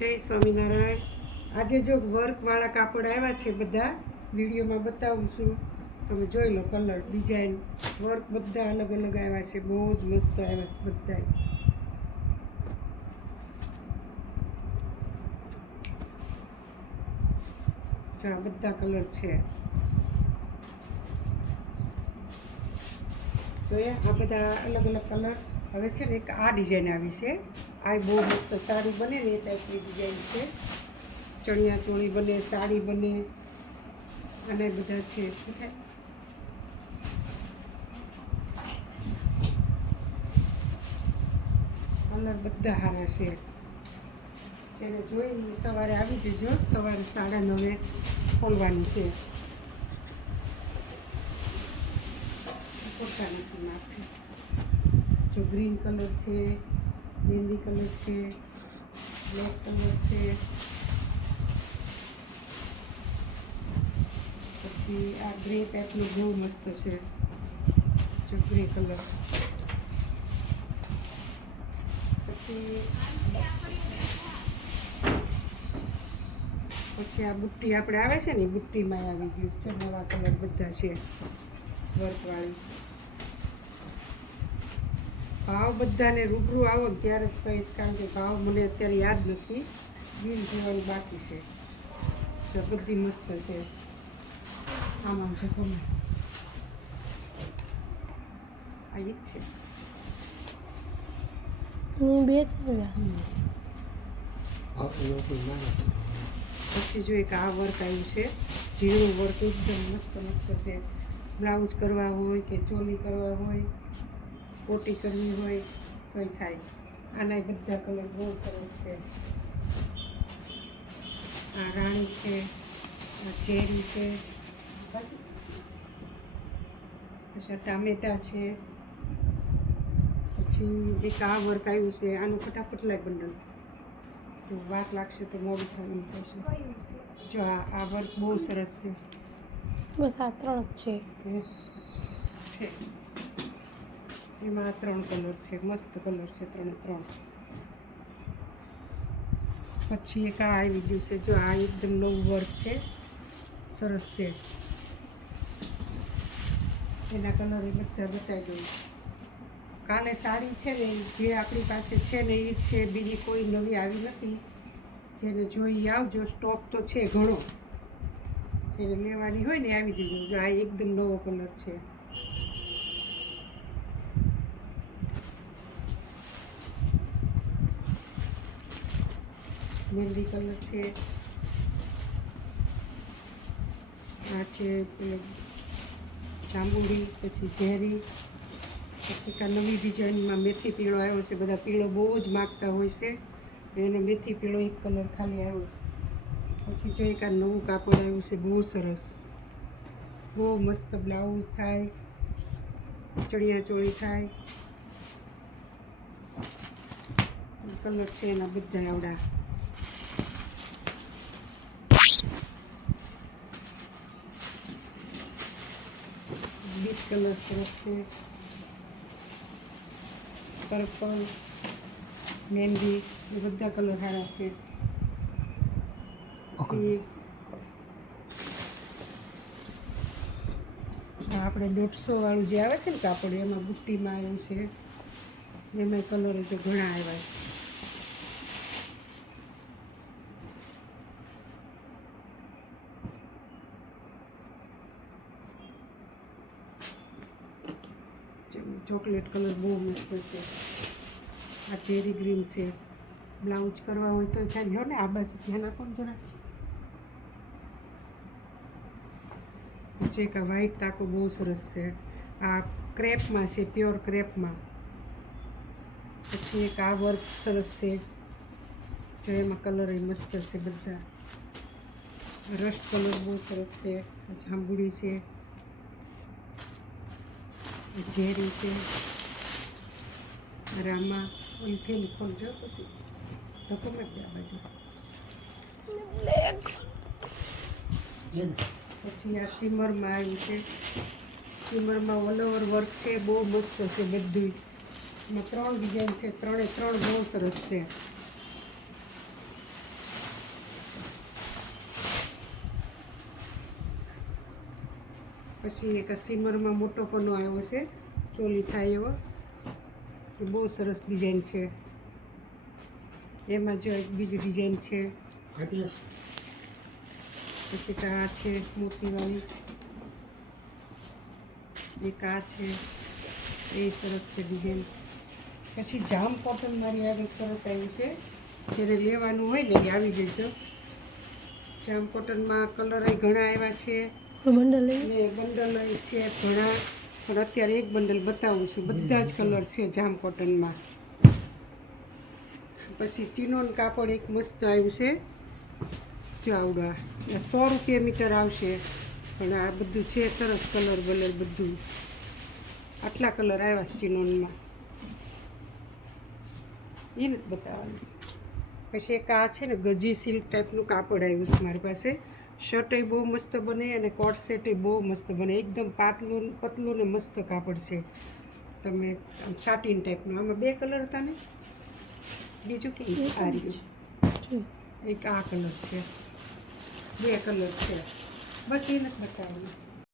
જય સ્વામિનારાયણ. આજે જો વર્કવાળા કાપડ આવ્યા છે બધા, વિડીયોમાં બતાવું છું. તમે જોઈ લો કલર, ડિઝાઇન. વર્ક બધા અલગ અલગ આવ્યા છે, બહુ જ મસ્ત આવ્યા છે બધા જો બધા કલર છે. જોયા આ બધા અલગ અલગ કલર. હવે છે ને એક આ ડિઝાઇન આવી છે. આ બહુ મસ્ત સાડી બને ને એ ટાઈપની ડિઝાઇન છે. ચણિયા ચોળી બને, સાડી બને, અને બધા છે. શું થાય? કલર બધા સારા છે. જેને જોઈ સવારે આવી જજો. સવારે સાડા નવે ખોલવાનું છે. પોતાની જો ગ્રીન કલર છે. મહેંદી કલર છે બ્લેક કલર છે. પછી આ ગ્રે ટાઈપનું બહુ મસ્ત છે, જો ગ્રે કલર પછી પછી આ બુટ્ટી આપણે આવે છે ને બુટ્ટીમાં આવી ગયું છે, નવા કલર બધા છે વર્કવાળી ભાવ બધાને રૂબરૂ આવો ને ત્યારે જ કહીશ કારણ કે ભાવ મને અત્યારે યાદ નથી. બિલ જોવાનું બાકી છે. બધી મસ્ત છે. આમાં છે ગમે. આ જ છે. હું બે પછી જો એક આ વર્ક આવ્યું છે. જીરું વર્ક એકદમ મસ્ત મસ્ત છે. બ્લાઉઝ કરવા હોય કે ચોલી કરવા હોય કોટી કરવી હોય તોય થાય. આના બધા કલર બહુ સરસ છે. આ રાણી છે આ ચેરી છે પછી ટામેટા છે પછી એક આ વર્ક આવ્યું છે આનું ફટાફટ લાય બંડલ. તો વાર લાગશે તો મોડું થવાનું થશે જો આ આ વર્ક બહુ સરસ છે. બસ આ ત્રણ જ છે. એમાં ત્રણ કલર છે, મસ્ત કલર છે ત્રણે ત્રણ. પછી એક આ આવી ગયું છે, જો આ એકદમ નવું વર્ક છે, સરસ છે. એના કલર એ બધા બતાવી દઉં. કાલે સાડી છે ને, જે આપણી પાસે છે ને, એ છે, બીજી કોઈ નવી આવી નથી. જેને જોઈ આવજો, સ્ટોક તો છે ઘણો. જેને લેવાની હોય ને, આવી જજો. જો આ એકદમ નવો કલર છે. મહેંદી કલર છે. આ છે જાંબુડી, પછી ઘેરી પછી આ નવી ડિઝાઇનમાં મેથી પીળો આવ્યો છે. બધા પીળો બહુ જ માગતા હોય છે. એનો મેથી પીળો એક કલર ખાલી આવ્યો છે. પછી જો એક આ નવું કાપડ આવ્યું છે, બહુ સરસ. બહુ મસ્ત બ્લાઉઝ થાય, ચણિયા ચોળી થાય. કલર છે એના બધા આવડા. કલર છે પર્પલ મહેંદી એ બધા કલર સારા છે આપણે દોઢસો વાળું જે આવે છે ને કાપડ એમાં બુટ્ટીમાં આવ્યું છે એમાં કલર જો ઘણા આવ્યા છે ચોકલેટ કલર બહુ મસ્ત છે. આ ચેરી ગ્રીન છે. બ્લાઉઝ કરવા હોય તો થાય. લો ને આ બાજુ ધ્યાન આપો ને જરા. એક આ વ્હાઈટ તાકો બહુ સરસ છે. આ ક્રેપમાં છે પ્યોર ક્રેપમાં પછી એક આ વર્ક સરસ છે. જો એમાં કલર મસ્ત છે બધા. રસ્ટ કલર બહુ સરસ છે. જાંબુડી છે. ઝેરી રીતે રામા ઓલી થેલી ખોલજો પછી તો મારી દે આ બાજુ. પછી આ સિમરમાં આવ્યું છે. સિમરમાં ઓલ ઓવર વર્ક છે બહુ મસ્ત છે બધું એમાં ત્રણ ડિઝાઇન છે ત્રણે ત્રણ બહુ સરસ છે. પછી એક સિમરમાં મોટો પનો આવ્યો છે. ચોલી થાય એવો. એ બહુ સરસ ડિઝાઇન છે. એમાં જો એક બીજી ડિઝાઇન છે. પછી કા છે મોતીવાળી એક આ છે એ સરસ છે ડિઝાઇન પછી જામ કોટન મારી આગળ સરસ આવ્યું છે. જેને લેવાનું હોય ને એ આવી જજો. જામ કોટનમાં કલર ઘણા આવ્યા છે. બંડલ બંડલ છે ઘણા, પણ અત્યારે એક બંડલ બતાવું છું. બધા જ કલર છે જામ કોટનમાં. પછી ચીનોન કાપડ એક મસ્ત આવ્યું છે. ચાવડા સો રૂપિયા મીટર આવશે. પણ આ બધું છે સરસ કલર બલર બધું. આટલા કલર આવ્યા છે ચિનોનમાં. એ નથી બતાવવાનું. પછી એક આ છે ને ગજી સિલ્ક ટાઈપનું કાપડ આવ્યું છે મારી પાસે. શર્ટ બહુ મસ્ત બને અને કોટ સેટ બહુ મસ્ત બને. એકદમ પાતલું પતલું ને મસ્ત કાપડ છે. તમે સાટીન ટાઈપનું. આમાં બે કલર હતા ને? બીજું કે આ રહ્યું? એક આ કલર છે. બે કલર છે. બસ એ નથી બતાવવાનું